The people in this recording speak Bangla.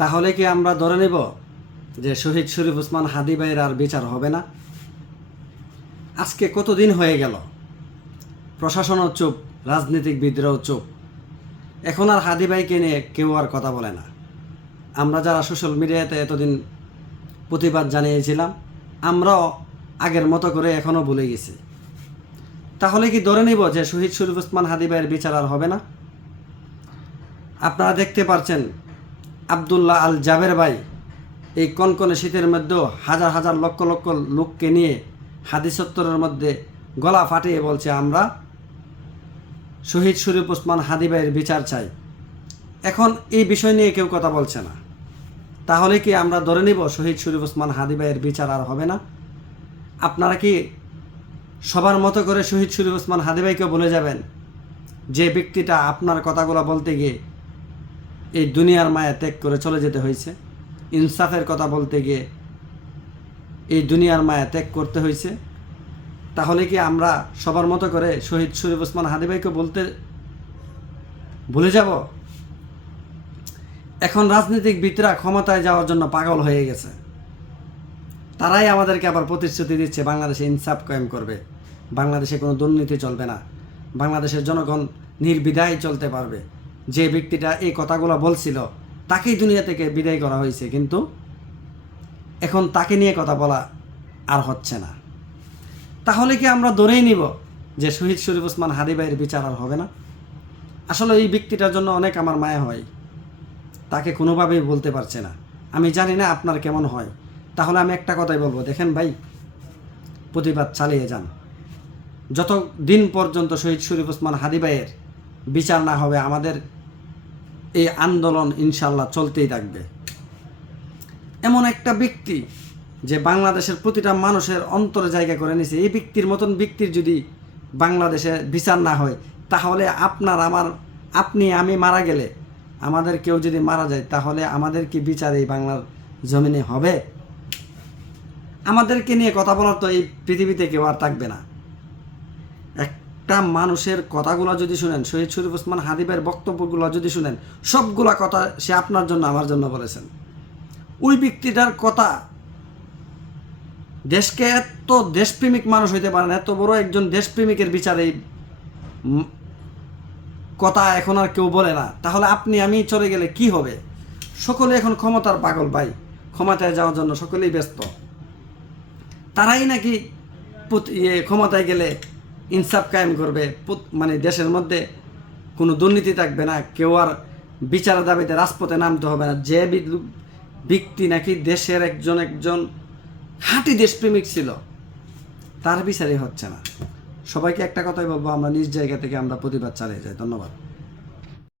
তাহলে কি আমরা ধরে নেব যে শহীদ শরীফ ওসমান হাদী ভাইয়ের আর বিচার হবে না? আজকে কতদিন হয়ে গেল, প্রশাসনও চুপ, রাজনীতিবিদরাও চুপ, এখন আর হাদী ভাইকে নিয়ে কেউ আর কথা বলে না। আমরা যারা সোশ্যাল মিডিয়াতে এতদিন প্রতিবাদ জানিয়েছিলাম, আমরাও আগের মতো করে এখনও ভুলে গেছি। তাহলে কি ধরে নিব যে শহীদ শরীফ ওসমান হাদী ভাইয়ের বিচার আর হবে না? আপনারা দেখতে পাচ্ছেন আব্দুল্লাহ আল জাবের ভাই এই কনকনে শীতের মধ্যেও হাজার হাজার লক্ষ লক্ষ লোককে নিয়ে হাদী চত্বরের মধ্যে গলা ফাটিয়ে বলছে, আমরা শহীদ শরীফ ওসমান হাদী ভাইয়ের বিচার চাই। এখন এই বিষয় নিয়ে কেউ কথা বলছে না। তাহলে কি আমরা ধরে নিব শহীদ শরীফ ওসমান হাদী ভাইয়ের বিচার আর হবে না? আপনারা কি সবার মতো করে শহীদ শরীফ ওসমান হাদী ভাইকে বলে যাবেন, যে ব্যক্তিটা আপনার কথাগুলো বলতে গিয়ে এই দুনিয়ার মায়া ত্যাগ করে চলে যেতে হয়েছে, ইনসাফের কথা বলতে গিয়ে এই দুনিয়ার মায়া ত্যাগ করতে হয়েছে? তাহলে কি আমরা সবার মতো করে শহীদ শরীফ ওসমান হাদী ভাইকে বলতে ভুলে যাব? এখন রাজনীতিবিদরা ক্ষমতায় যাওয়ার জন্য পাগল হয়ে গেছে। তারাই আমাদেরকে আবার প্রতিশ্রুতি দিচ্ছে বাংলাদেশে ইনসাফ কায়েম করবে, বাংলাদেশে কোনো দুর্নীতি চলবে না, বাংলাদেশের জনগণ নির্বিধায় চলতে পারবে। যে ব্যক্তিটা এই কথাগুলো বলছিল তাকেই দুনিয়া থেকে বিদায় করা হয়েছে, কিন্তু এখন তাকে নিয়ে কথা বলা আর হচ্ছে না। তাহলে কি আমরা ধরেই নিব যে শহীদ শরীফ ওসমান হাদী ভাইয়ের বিচার আর হবে না? আসলে এই ব্যক্তিটার জন্য অনেক আমার মায়া হয়, তাকে কোনোভাবেই বলতে পারছে না। আমি জানি না আপনার কেমন হয়। তাহলে আমি একটা কথাই বলবো, দেখেন ভাই, প্রতিবাদ চালিয়ে যান। যত দিন পর্যন্ত শহীদ শরীফ ওসমান হাদী ভাইয়ের বিচার না হবে, আমাদের এই আন্দোলন ইনশাল্লাহ চলতেই থাকবে। এমন একটা ব্যক্তি যে বাংলাদেশের প্রতিটা মানুষের অন্তরে জায়গা করে নিয়েছে, এই ব্যক্তির মতন ব্যক্তির যদি বাংলাদেশে বিচার না হয়, তাহলে আপনার আমার, আপনি আমি মারা গেলে, আমাদের কেউ যদি মারা যায়, তাহলে আমাদের কি বিচার এই বাংলার জমিনে হবে? আমাদেরকে নিয়ে কথা বলার তো এই পৃথিবীতে কেউ আর থাকবে না। একটা মানুষের কথাগুলো যদি শুনেন, শহীদ শরীফ ওসমান হাদী ভাইয়ের বক্তব্যগুলো যদি শুনেন, সবগুলা কথা সে আপনার জন্য আমার জন্য বলেছেন। ওই ব্যক্তিটার কথা, দেশকে এত দেশপ্রেমিক মানুষ হইতে পারেন, এত বড় একজন দেশপ্রেমিকের বিচারে কথা এখন আর কেউ বলে না। তাহলে আপনি আমি চলে গেলে কি হবে? সকলে এখন ক্ষমতার পাগল ভাই, ক্ষমতায় যাওয়ার জন্য সকলেই ব্যস্ত। তারাই নাকি ক্ষমতায় গেলে ইনসাফ কায়েম করবে, মানে দেশের মধ্যে কোনো দুর্নীতি থাকবে না, কেউ আর বিচারের দাবিতে রাজপথে নামতে হবে না। যে ব্যক্তি নাকি দেশের একজন খাঁটি দেশপ্রেমিক ছিল, তার বিচারই হচ্ছে না। সবাইকে একটা কথাই বলবো, আমরা নিজ জায়গা থেকে আমরা প্রতিবাদ চালিয়ে যাই। ধন্যবাদ।